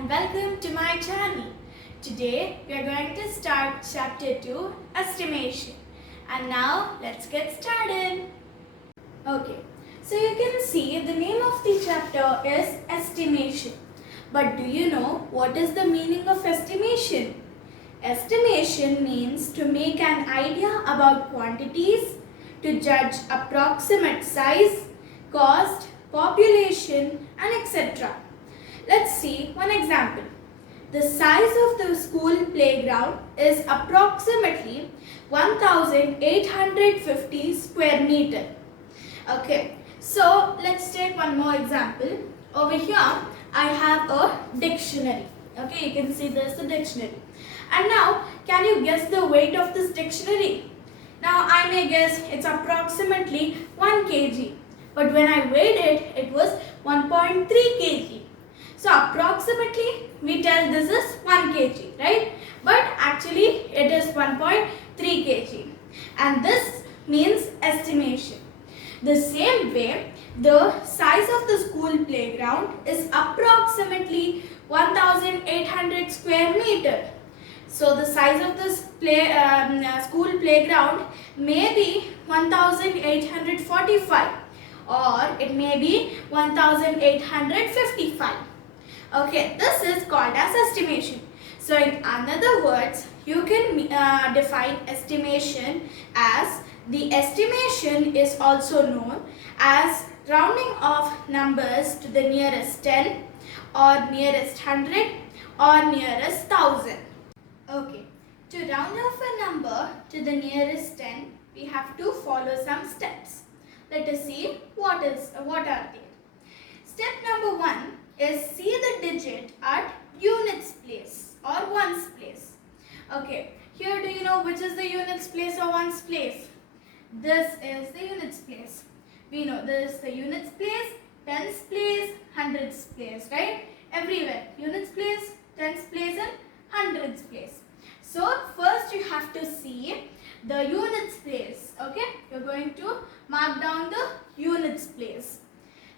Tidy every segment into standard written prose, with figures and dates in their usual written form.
and welcome to my channel. Today we are going to start chapter 2, estimation. And now let's get started. Okay, so you can see the name of the chapter is estimation. But do you know what is the meaning of estimation? Estimation means to make an idea about quantities, to judge approximate size, cost, population, and etc. Let's see one example. The size of the school playground is approximately 1850 square meter. Okay, so let's take one more example. Over here, I have a dictionary. Okay, you can see there's a dictionary. And now, can you guess the weight of this dictionary? Now, I may guess it's approximately 1 kg. But when I weighed it, it was 1.3 kg. So approximately we tell this is 1 kg, right? But actually it is 1.3 kg. And this means estimation. The same way, the size of the school playground is approximately 1800 square meter. So the size of this school playground may be 1845 or it may be 1855. Okay, this is called as estimation. So in other words, you can define estimation as the estimation is also known as rounding off numbers to the nearest 10 or nearest 100 or nearest 1000. Okay, to round off a number to the nearest 10, we have to follow some steps. Let us see what are they. Step number 1 is see the digit at units place or ones place. Okay, here do you know which is the units place or ones place? This is the units place. We know this is the units place, tens place, hundreds place, right? Everywhere, units place, tens place and hundreds place. So first you have to see the units place. Okay, you're going to mark down the units place.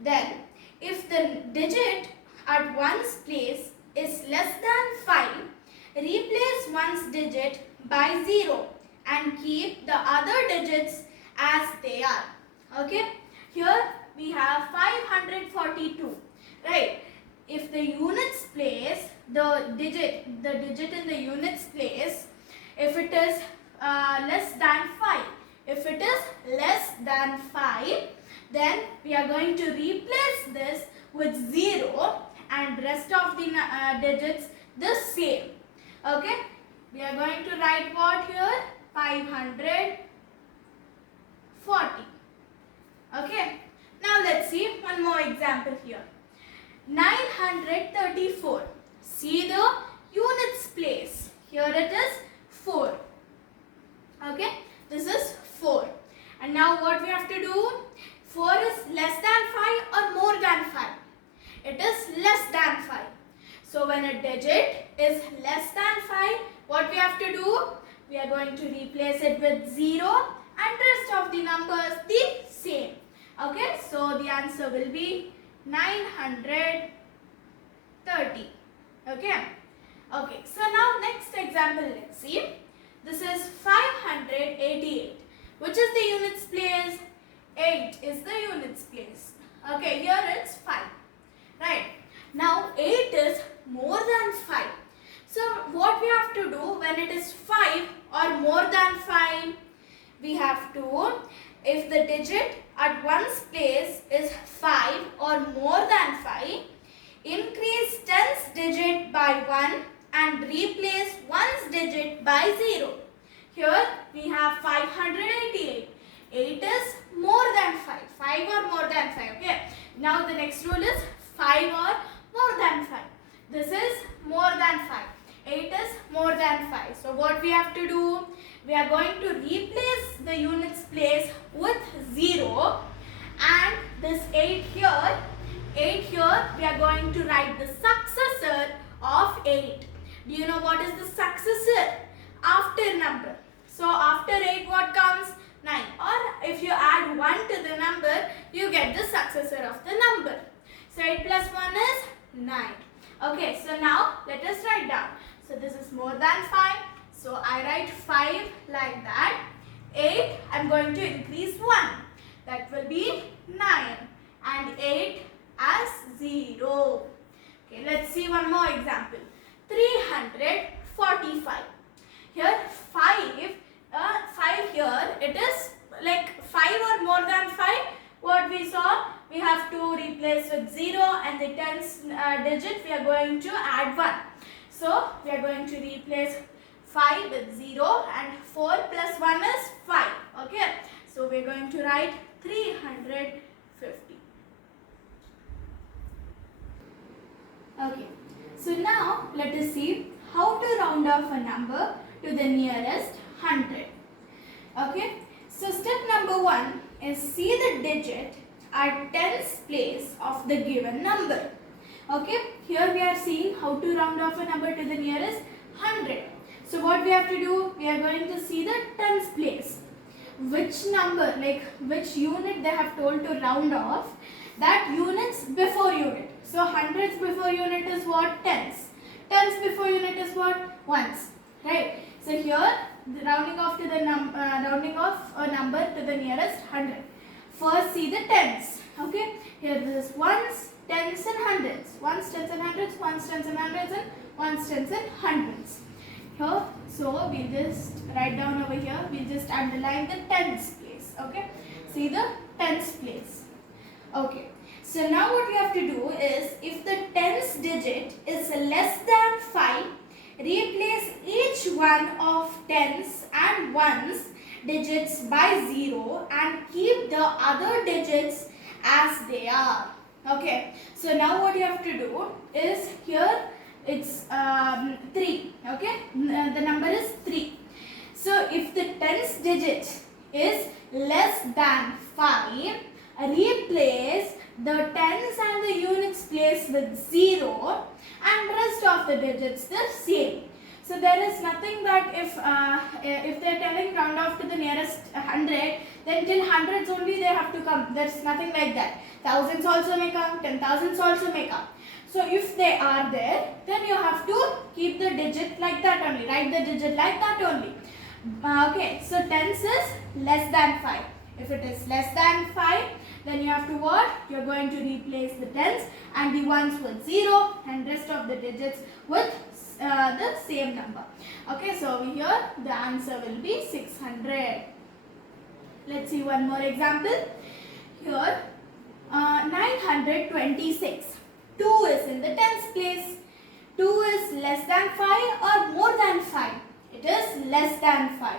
Then if the digit at ones place is less than 5, replace one's digit by 0 and keep the other digits as they are. Okay, here we have 542, right? If the units place, the digit in the units place, if it is less than 5, if it is less than 5, then we are going to replace this with 0 and rest of the digits the same. Okay, we are going to write what here? 540. Okay, now let's see one more example here. 934. See the units place. Here it is 4. Okay, this is 4. And now what we have to do? 4 is less than 5 or more than 5? It is less than 5. So when a digit is less than 5, what we have to do? We are going to replace it with 0 and rest of the numbers the same. Okay, so the answer will be 930. Okay. Okay, so now next example, let's see. This is 588. Which is the units place? 8 is the units place. Okay, here it's 5. Right. Now 8 is more than 5. So what we have to do when it is 5 or more than 5? We have to, if the digit at one's place is 5 or more than 5, increase tens digit by 1 and replace one's digit by 0. Here we have 588. 8 is more than 5. 5 or more than 5. Okay. Now the next rule is 5 or more than 5. This is more than 5. 8 is more than 5. So what we have to do? We are going to replace the units place with 0 and this 8 here we are going to write the successor of 8. Do you know what is the successor? After number. So after 8 what comes? 9. Or if you add 1 to the number, you get the successor of the number. So 8 plus 1 is 9. Okay, so now let us write down. So this is more than 5. So I write 5 like that. 8, I am going to increase 1. That will be 9. And 8 as 0. Okay, let's see one more example. 345. Here 5 here, it is like 5 or more than 5. What we saw, we have to replace with 0 and the tens digit we are going to add 1. So we are going to replace 5 with 0 and 4 plus 1 is 5. Okay, so we are going to write 350. Okay, so now let us see how to round off a number to the nearest 100. Okay, so step number 1 is see the digit at tens place of the given number. Okay, here we are seeing how to round off a number to the nearest 100. So what we have to do, we are going to see the tens place. Which number, like which unit they have told to round off, that units before unit. So hundreds before unit is what? Tens. Tens before unit is what? Ones. Right. So here the rounding off to the rounding off a number to the nearest 100. First see the tens. Okay. Here this is ones, tens and hundreds. Ones, tens and hundreds. Ones, tens and hundreds, and ones, tens and hundreds. Here, so we just write down over here. We just underline the tens place. Okay. See the tens place. Okay. So now what we have to do is, if the tens digit is less than 5, replace each one of tens and ones digits by 0 and keep the other digits as they are. Okay. So now what you have to do is, here it's 3. Okay. The number is 3. So if the tens digit is less than 5, replace the tens and the units place with 0 and rest of the digits the same. So there is nothing that if they are telling round off to the nearest 100, then till hundreds only they have to come. There is nothing like that. Thousands also may come, 10,000s also may come. So if they are there, then you have to keep the digit like that only. Write the digit like that only. Okay, so tens is less than 5. If it is less than 5, then you have to what? You are going to replace the tens and the ones with 0 and rest of the digits with the same number. Okay, so over here the answer will be 600. Let's see one more example. Here 926. 2 is in the tens place. 2 is less than 5 or more than 5? It is less than 5.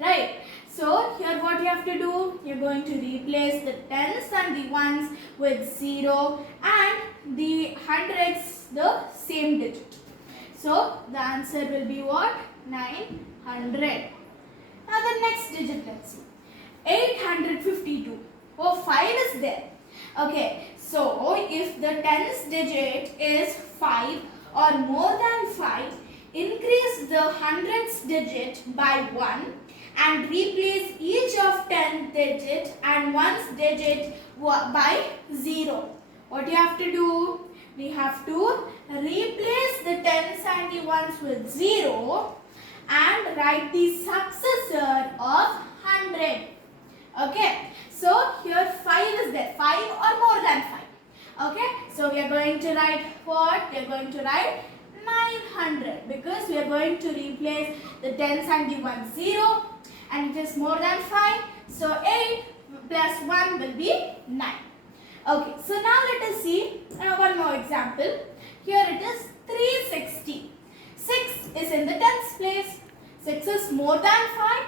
Right. So here what you have to do, you are going to replace the tens and the ones with 0 and the hundreds the same digit. So the answer will be what? 900. Now the next digit, let's see. 852. Oh, 5 is there. Okay, so if the tens digit is 5 or more than 5, increase the hundreds digit by 1 and replace each of 10 digit and ones digit by 0. What you have to do? We have to replace the tens and the ones with 0 and write the successor of 100. Okay. So here 5 is there. 5 or more than 5. Okay. So we are going to write what? We are going to write 900 because we are going to replace the tens and the ones 0 and it is more than 5. So 8 plus 1 will be 9. Okay, so now let us see one more example. Here it is 360. 6 is in the tens place. 6 is more than 5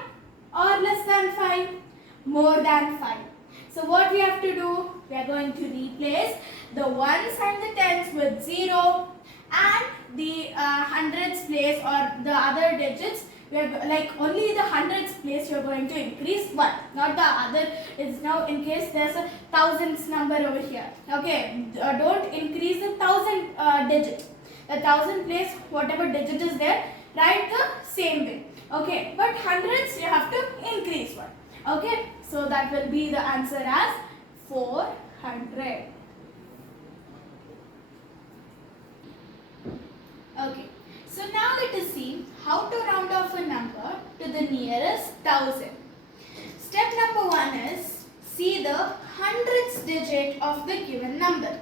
or less than 5? More than 5. So what we have to do? We are going to replace the ones and the tens with 0 and the hundreds place or the other digits. We are like only the hundreds place you are going to increase 1, not the other. Is now in case there's a thousands number over here. Okay, don't increase the 1000 digit. The 1000 place, whatever digit is there, write the same way. Okay, but hundreds you have to increase 1. Okay, so that will be the answer as 400. Okay, so now let us see how to round off a number to the nearest thousand. Step number 1 is see the hundredths digit of the given number.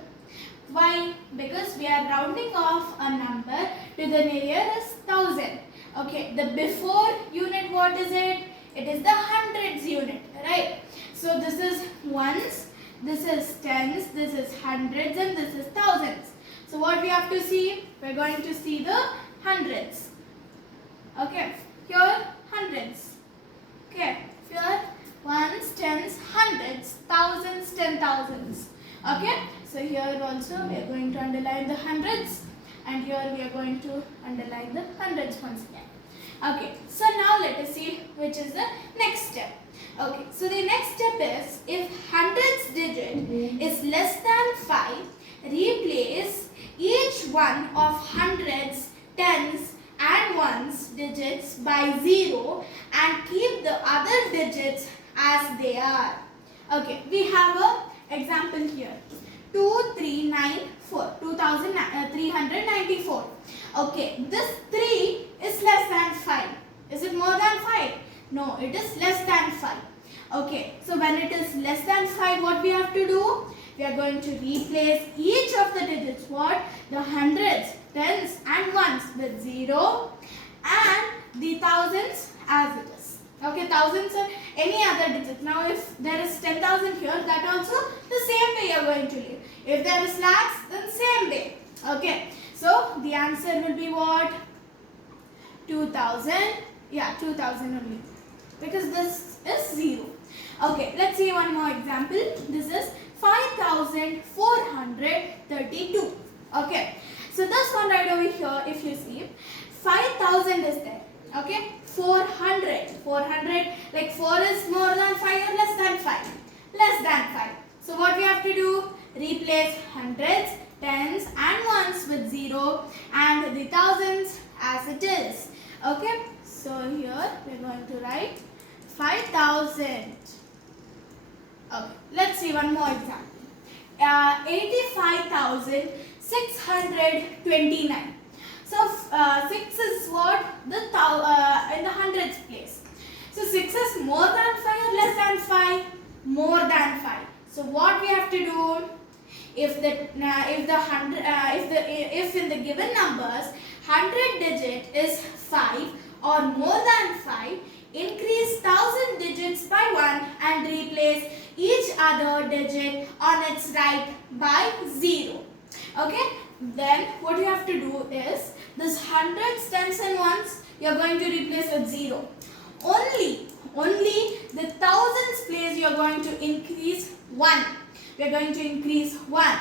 Why? Because we are rounding off a number to the nearest thousand. Okay, the before unit, what is it? It is the hundreds unit, right? So this is ones, this is tens, this is hundreds, and this is thousands. So what we have to see? We're going to see the hundreds. Okay, here hundreds. Okay, here ones, tens, hundreds, thousands, 10,000s. Okay, so here also we are going to underline the hundreds, and here we are going to underline the hundreds once again. Okay, so now let us see which is the next step. Okay, so the next step is if hundreds digit is less than 5, replace each one of hundreds, tens and ones digits by 0 and keep the other digits as they are. Okay, we have a example here. 2394, 2394. Okay, this 3 is less than 5. Is it more than 5? No, it is less than 5. Okay, so when it is less than 5, what we have to do? We are going to replace each of the digits. What? The hundreds, tens and ones with 0 and the thousands as it is. Okay, thousands or any other digit. Now if there is 10,000 here, that also the same way you are going to leave. If there is lakhs, then same way. Okay, so the answer will be what? 2000. Yeah, 2000 only. Because this is 0. Okay, let's see one more example. This is 5432. Okay, so this one right over here, if you see, 5000 is there. Okay, 400, like 4 is more than 5 or less than 5? Less than 5. So what we have to do? Replace hundreds, tens and ones with 0 and the thousands as it is. Okay, so here we are going to write 5000. Okay, let's see one more example. 85,629. So 6 is what? The in the hundreds place. So 6 is more than 5 or less than 5? More than 5. So what we have to do? If in the given numbers 100 digit is 5 or more than 5, increase 1000 digits by 1 and replace each other digit on its right by 0. Okay, then what you have to do is this hundreds, tens and ones you are going to replace with 0. Only the thousands place you are going to increase 1. We are going to increase 1.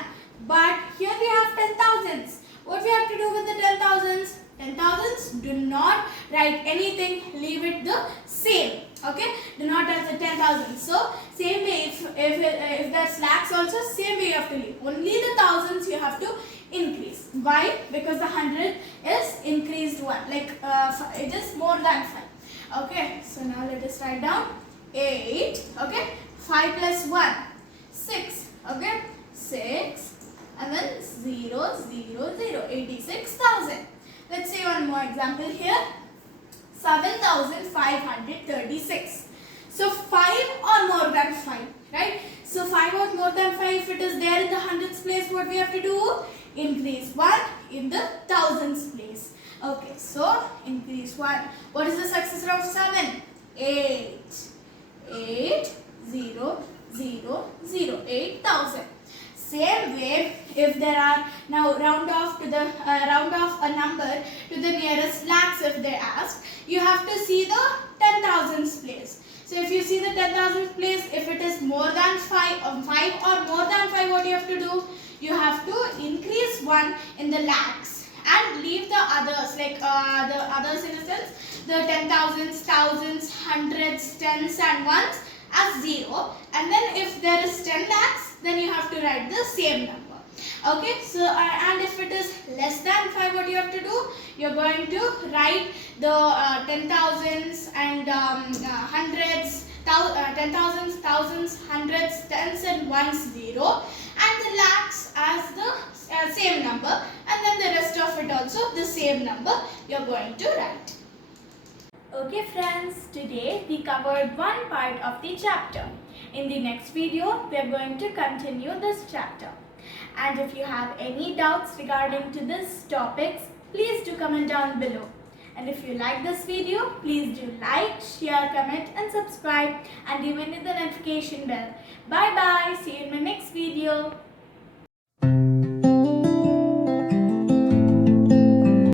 But here we have 10,000s. What we have to do with the 10,000s? 10,000s, do not write anything, leave it the same. Okay, do not write the 10,000. So same way, if there's lakhs also, same way you have to leave. Only the thousands you have to increase. Why? Because the 100 is increased 1, like it is more than 5. Okay, so now let us write down 8. Okay, 5 plus 1, 6. Okay, 6 and then 0, 0, 0, 86,000. Let's see one more example here. 7,536. So 5 or more than 5, right? So 5 or more than 5, if it is there in the hundreds place, what we have to do? Increase 1 in the thousands place. Okay, so increase 1. What is the successor of 7? 8. 8, 0, 0, 0, 8,000. Same way, if there are, now round off a number to the nearest lakhs if they ask, you have to see the 10,000s place. So if you see the 10,000s place, if it is more than 5 or more than 5, what you have to do? You have to increase 1 in the lakhs and leave the others, like the others in a sense, the 10,000s, thousands, hundreds, tens and ones as 0. And then if there is 10 lakhs, then you have to write the same number. Okay, so and if it is less than 5, what you have to do? You are going to write the 10,000s and hundreds, 10,000s, thousands, hundreds, tens and ones 0, and the lakhs as the same number, and then the rest of it also the same number you are going to write. Okay friends, today we covered one part of the chapter. In the next video, we are going to continue this chapter. And if you have any doubts regarding to these topics, please do comment down below. And if you like this video, please do like, share, comment and subscribe and even hit the notification bell. Bye bye. See you in my next video.